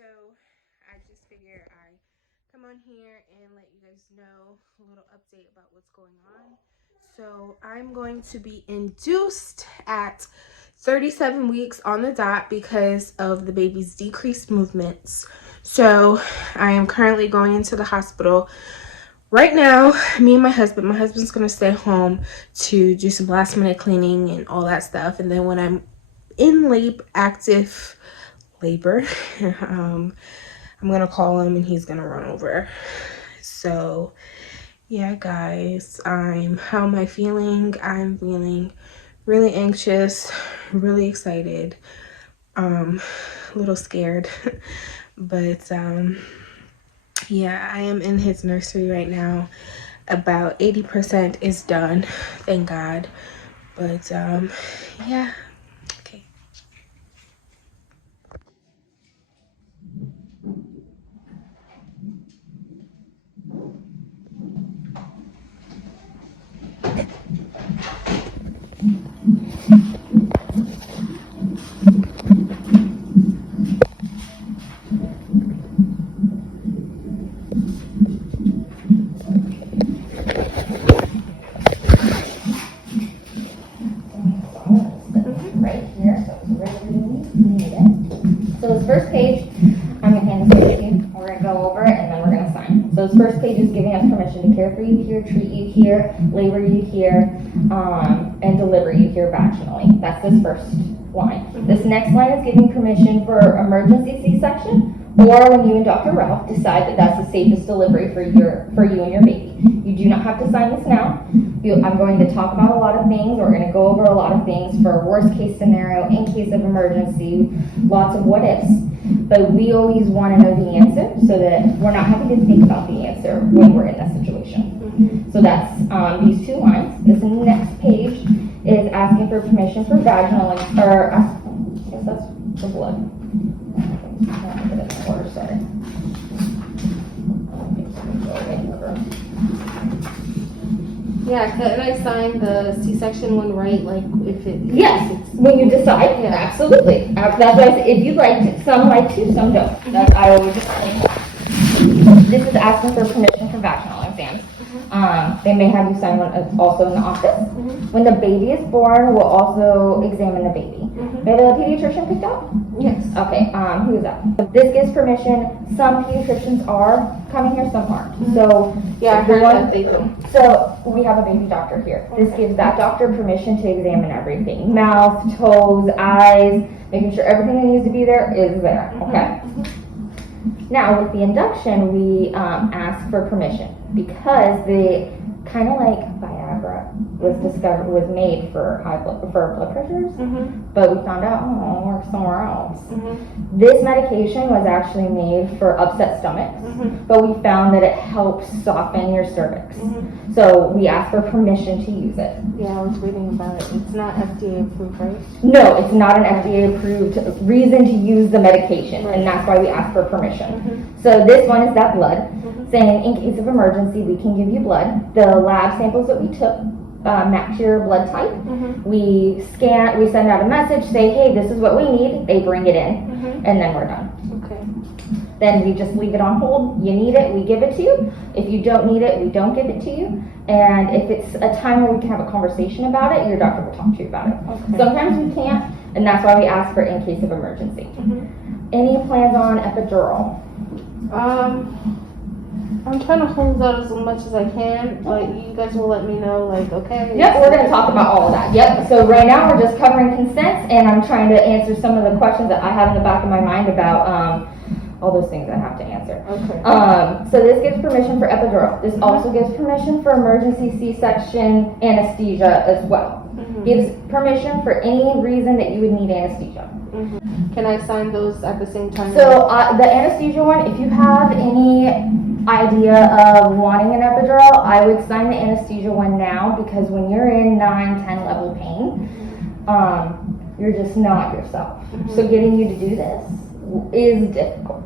So I just figured I come on here and let you guys know a little update about what's going on. So I'm going to be induced at 37 weeks on the dot because of the baby's decreased movements. So I am currently going into the hospital right now. Me and my husband's gonna stay home to do some last minute cleaning and all that stuff, and then when I'm in active labor, I'm gonna call him and he's gonna run over. So yeah, guys, how am I feeling? I'm feeling really anxious, really excited, a little scared, but yeah, I am in his nursery right now. About 80% is done, thank God. But yeah, okay. Right here, so it's right where you need it. So this first page, I'm going to hand this over to you. We're going to go over it and then we're going to sign. So this first page is giving us permission to care for you here, treat you here, labor you here, and deliver you here vaginally. That's this first line. This next line is giving permission for emergency C-section, or when you and Dr. Ralph decide that that's the safest delivery for you and your baby. You do not have to sign this now. I'm going to talk about a lot of things. We're going to go over a lot of things for worst case scenario, in case of emergency, lots of what ifs. But we always want to know the answer so that we're not having to think about the answer when we're in that situation. So that's these two lines. This next page is asking for permission for vaginal, or I guess that's for blood. Sorry. Yeah, can I sign the C-section one, right? Like if it... Yes, when you decide, yeah. Absolutely. That's why I said, if you like to, some like to, some don't. That's, I always explain. This is asking for permission for vaginal exams. They may have you sign one also in the office. When the baby is born, we'll also examine the baby. We have a pediatrician picked up? Yes. Okay, who is that? This gives permission. Some pediatricians are coming here, some aren't. So yeah, I heard that they don't. So we have a baby doctor here. This gives that doctor permission to examine everything. Mouth, toes, eyes, making sure everything that needs to be there is there, okay? Now with the induction, we ask for permission because the kind of like Viagra was made for blood pressures, but we found out it works somewhere else. This medication was actually made for upset stomachs, but we found that it helps soften your cervix. So we asked for permission to use it. Yeah, I was reading about it. It's not FDA approved, right? No, it's not an FDA approved reason to use the medication, and that's why we asked for permission. So this one is that blood, saying in case of emergency we can give you blood. The lab samples that we took match your blood type. We send out a message, say, hey, this is what we need. They bring it in, and then we're done. Okay. Then we just leave it on hold. You need it, we give it to you. If you don't need it, we don't give it to you. And if it's a time where we can have a conversation about it, your doctor will talk to you about it. Okay. Sometimes we can't, and that's why we ask for in case of emergency. Any plans on epidural? I'm trying to hold out as much as I can, but you guys will let me know, like, okay. Yep, we're going to talk about all of that. Yep, so right now we're just covering consent, and I'm trying to answer some of the questions that I have in the back of my mind about all those things I have to answer. Okay. So this gives permission for epidural. This also gives permission for emergency C-section anesthesia as well. Gives permission for any reason that you would need anesthesia. Can I sign those at the same time? So the anesthesia one, if you have any idea of wanting an epidural, I would sign the anesthesia one now, because when you're in 9-10 level pain, you're just not yourself. So getting you to do this is difficult.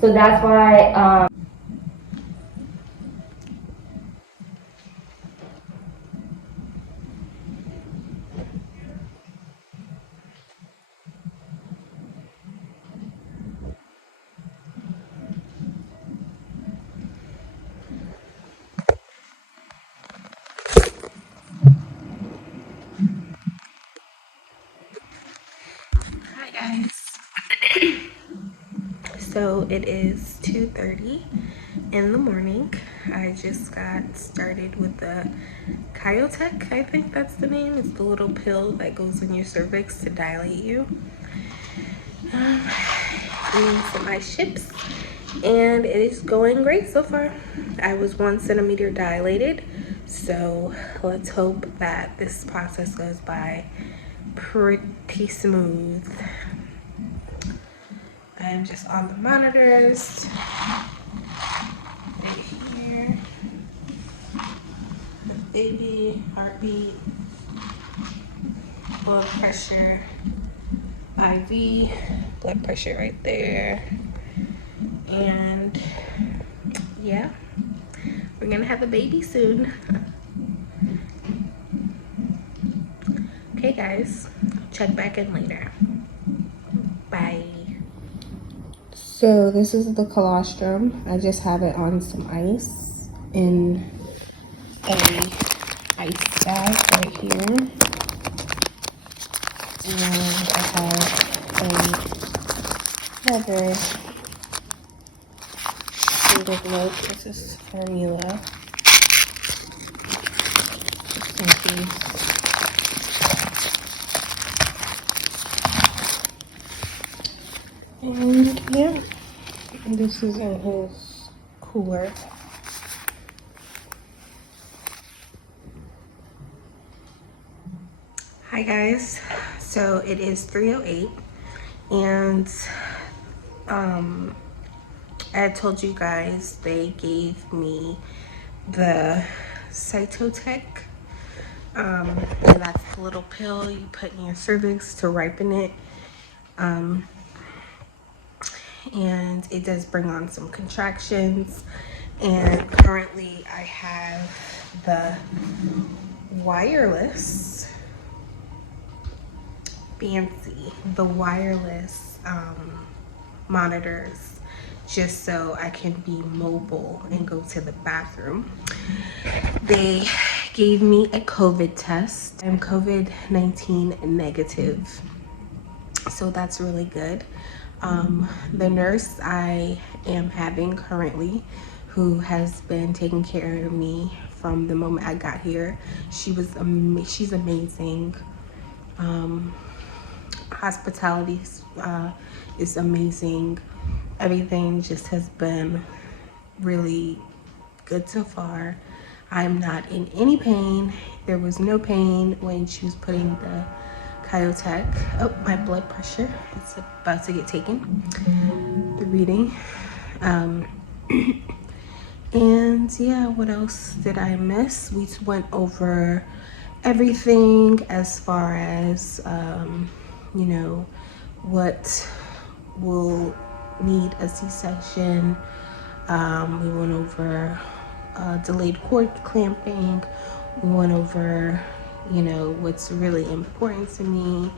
So that's why So it is 2:30 in the morning. I just got started with the Cytotec, I think that's the name. It's the little pill that goes in your cervix to dilate you. Eating some ice chips, and it is going great so far. I was 1 centimeter dilated, so let's hope that this process goes by pretty smooth. I am just on the monitors right here. The baby, heartbeat, blood pressure, IV, blood pressure right there. And yeah, we're gonna have a baby soon. Okay guys, check back in later. Bye. So this is the colostrum. I just have it on some ice in a ice bag right here. And I have another shaded milk. This is formula. Just in case. And yeah, this is in his cooler. Hi guys, so it is 3:08 and I had told you guys they gave me the Cytotec, and that's the little pill you put in your cervix to ripen it, and it does bring on some contractions. And currently I have the wireless, the wireless monitors, just so I can be mobile and go to the bathroom. They gave me a COVID test. I'm COVID-19 negative, so that's really good. The nurse I am having currently, who has been taking care of me from the moment I got here, she's amazing. Hospitality is amazing. Everything just has been really good so far. I'm not in any pain. There was no pain when she was putting the Cytotec. Oh, my blood pressure is about to get taken. The reading. And yeah, what else did I miss? We went over everything as far as you know, what will need a C-section. We went over delayed cord clamping. We went over, you know, what's really important to me.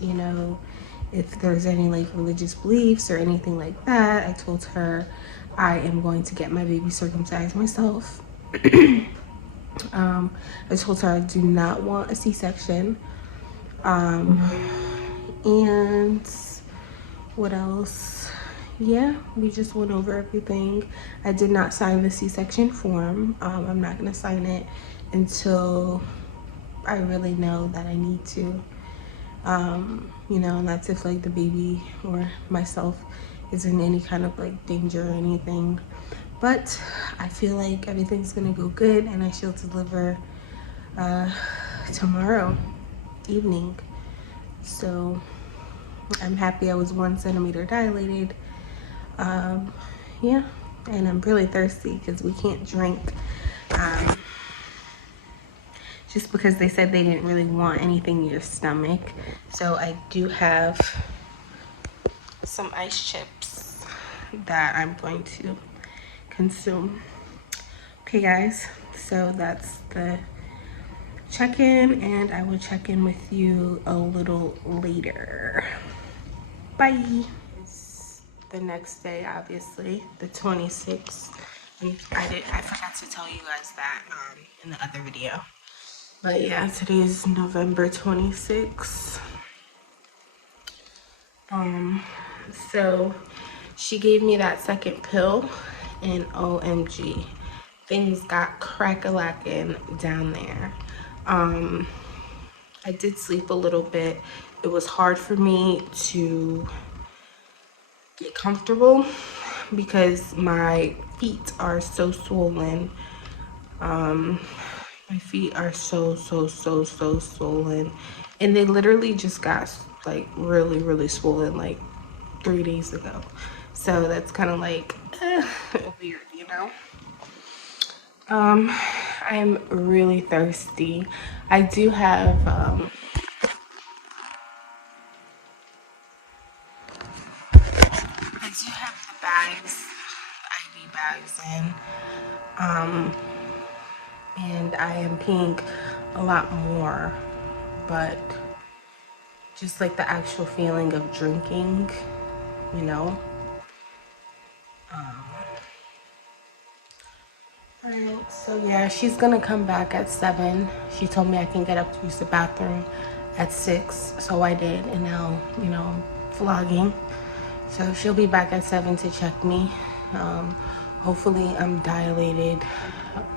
You know, if there's any like religious beliefs or anything like that. I told her I am going to get my baby circumcised myself. I told her I do not want a C-section. And what else? Yeah, we just went over everything. I did not sign the C-section form. I'm not gonna sign it until I really know that I need to. You know, and that's if like the baby or myself is in any kind of like danger or anything. But I feel like everything's gonna go good, and I should deliver tomorrow evening. So I'm happy I was 1 centimeter dilated. Yeah, and I'm really thirsty because we can't drink. Just because they said they didn't really want anything in your stomach. So I do have some ice chips that I'm going to consume. Okay guys, so that's the check-in, and I will check in with you a little later. Bye. It's the next day, obviously, the 26th. I forgot to tell you guys that in the other video. But yeah, today is November 26th. So she gave me that second pill, and OMG, things got crack-a-lackin' down there. I did sleep a little bit. It was hard for me to get comfortable because my feet are so swollen. My feet are so swollen, and they literally just got like really swollen like 3 days ago. So that's kind of like weird, you know. I am really thirsty. I do have the bags, the IV bags in, and I am peeing a lot more, but just like the actual feeling of drinking, you know. Alright, so yeah, she's gonna come back at 7. She told me I can get up to use the bathroom at 6, so I did, and now, you know, I'm vlogging. So she'll be back at 7 to check me. Hopefully I'm dilated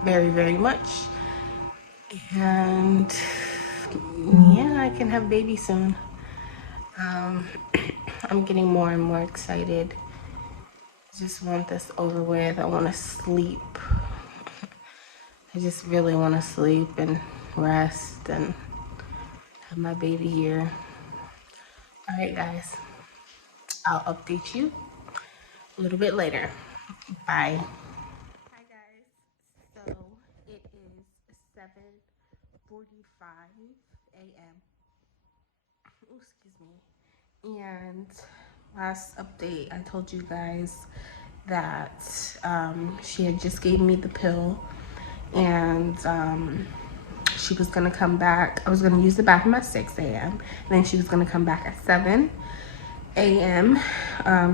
very much. And yeah, I can have baby soon. I'm getting more and more excited. Just want this over with. I want to sleep. I just really want to sleep and rest and have my baby here. All right, guys. I'll update you a little bit later. Bye. Hi, guys. So it is 7:45 a.m. Oh, excuse me. And last update, I told you guys that she had just gave me the pill, and she was gonna come back. I was gonna use the bathroom at 6 a.m. and then she was gonna come back at 7 a.m.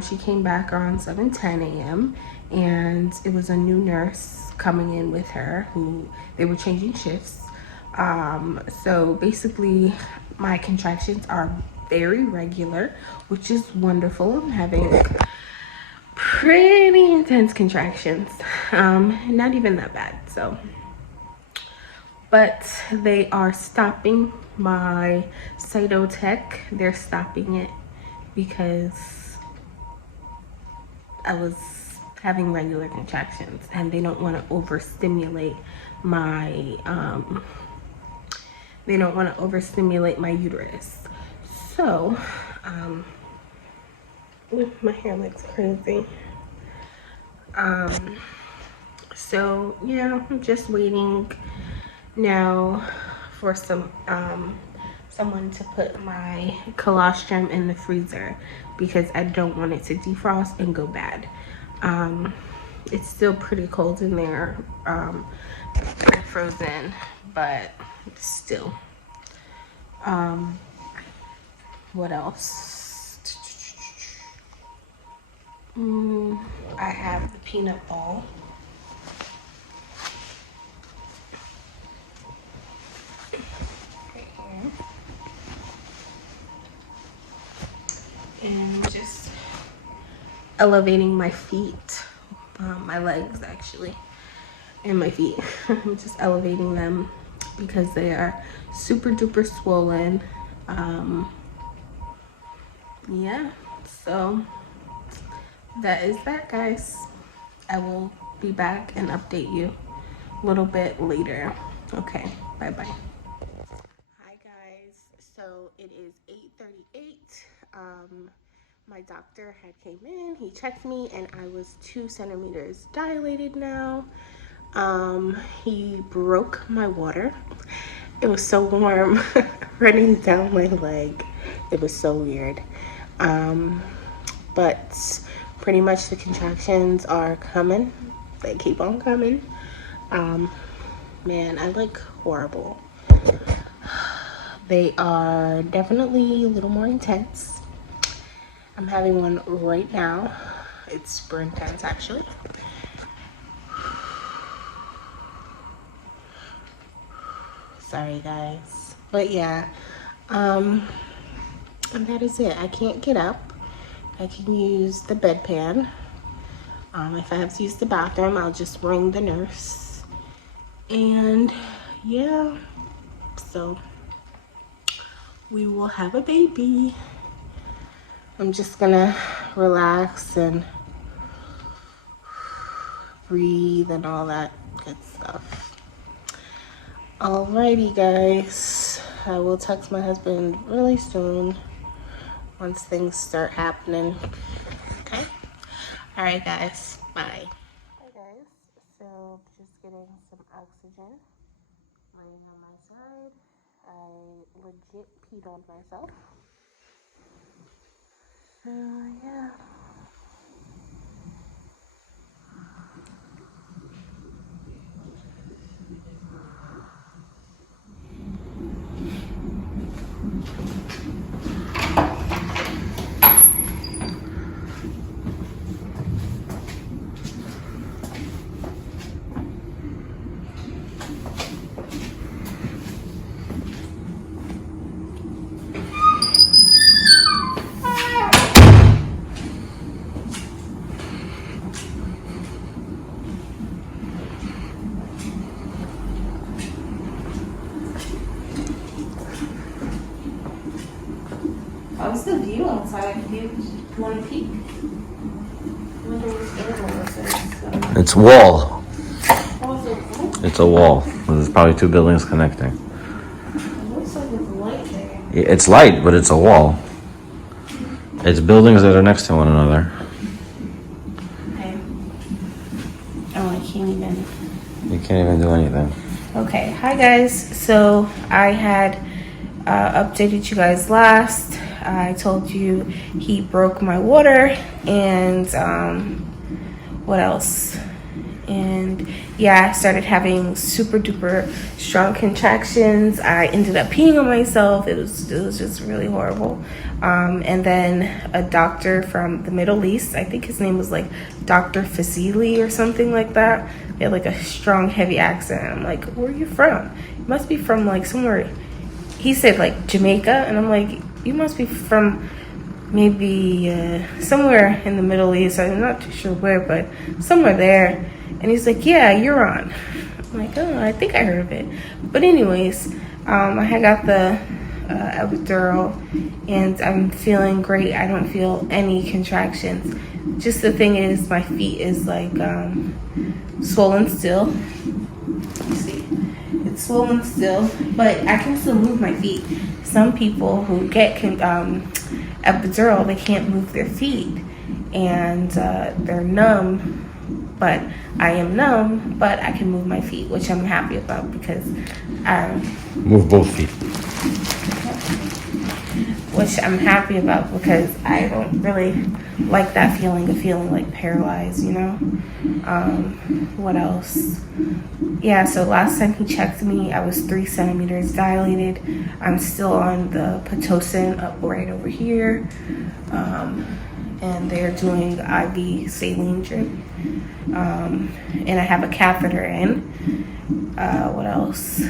She came back around 7:10 a.m. and it was a new nurse coming in with her who they were changing shifts. So basically my contractions are very regular, which is wonderful. I'm having pretty intense contractions. Not even that bad, so. But they are stopping my Cytotec. They're stopping it because I was having regular contractions, and they don't want to overstimulate my uterus. So my hair looks crazy. So yeah, I'm just waiting now for someone to put my colostrum in the freezer because I don't want it to defrost and go bad. It's still pretty cold in there, frozen, but still. What else? I have the peanut ball. And just elevating my feet, my legs actually, and my feet. I'm just elevating them because they are super duper swollen. Yeah, so that is that, guys. I will be back and update you a little bit later. Okay, bye bye. Hi guys, so it is 8:38. My doctor had came in, he checked me, and I was 2 centimeters dilated now. He broke my water. It was so warm running down my leg. It was so weird. But pretty much the contractions are coming. They keep on coming. Man, I look horrible. They are definitely a little more intense. I'm having one right now. It's super intense actually. Sorry guys. But yeah, And that is it. I can't get up. I can use the bedpan. If I have to use the bathroom, I'll just ring the nurse. And yeah, so we will have a baby. I'm just gonna relax and breathe and all that good stuff. Alrighty guys, I will text my husband really soon once things start happening. Okay? Alright guys, bye. Hi guys, so just getting some oxygen, laying on my side. I legit peed on myself. So yeah. How's the view outside? Do you want to peek? It's wall. Oh, It's a wall. There's probably two buildings connecting. it looks like it's light there. It's light, but it's a wall. It's buildings that are next to one another. Okay. Oh, I can't even. You can't even do anything. Okay, hi guys. So I had updated you guys last. I told you he broke my water and what else? And yeah, I started having super duper strong contractions. I ended up peeing on myself. It was just really horrible. And then a doctor from the Middle East, I think his name was like Dr. Fasili or something like that. He had like a strong, heavy accent. I'm like, where are you from? You must be from like somewhere. He said like Jamaica, and I'm like, you must be from maybe somewhere in the Middle East. I'm not too sure where, but somewhere there. And he's like, yeah, you're on. I'm like, oh, I think I heard of it. But anyways, I had got the epidural, and I'm feeling great. I don't feel any contractions. Just the thing is, my feet is like swollen still. You see, it's swollen still, but I can still move my feet. Some people who get epidural, they can't move their feet, and they're numb. But I am numb, but I can move my feet, which I'm happy about because Move both feet. which I'm happy about because I don't really like that feeling of feeling like paralyzed, you know? What else? Yeah, so last time he checked me, I was 3 centimeters dilated. I'm still on the Pitocin up right over here. And they're doing IV saline drip. And I have a catheter in. What else?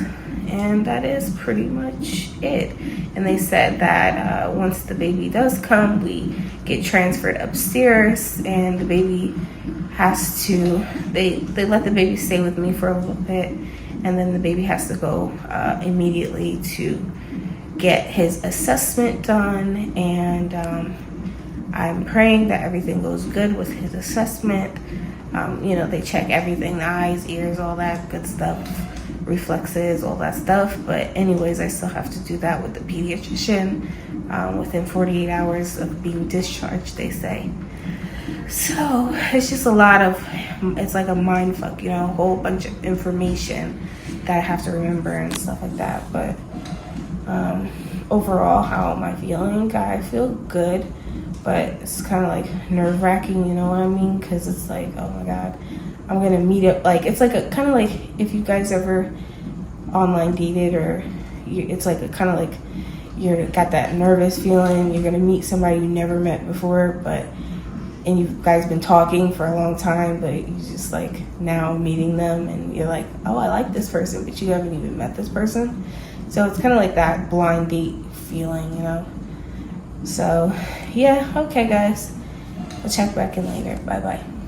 And that is pretty much it. And they said that once the baby does come, we get transferred upstairs, and the baby has to, they let the baby stay with me for a little bit, and then the baby has to go immediately to get his assessment done. And I'm praying that everything goes good with his assessment. You know, they check everything, the eyes, ears, all that good stuff, reflexes, all that stuff. But anyways, I still have to do that with the pediatrician within 48 hours of being discharged, they say. So it's just a lot of, it's like a mind fuck, you know, a whole bunch of information that I have to remember and stuff like that. But overall, how am I feeling? I feel good. But it's kind of like nerve-wracking, you know what I mean? Because it's like, oh my God, I'm going to meet up. Like, it's like a kind of like if you guys ever online dated, or it's like a kind of like you're got that nervous feeling. You're going to meet somebody you never met before, and you guys been talking for a long time, but you just like now meeting them, and you're like, oh, I like this person, but you haven't even met this person. So it's kind of like that blind date feeling, you know? So, yeah, okay, guys. I'll check back in later. Bye bye.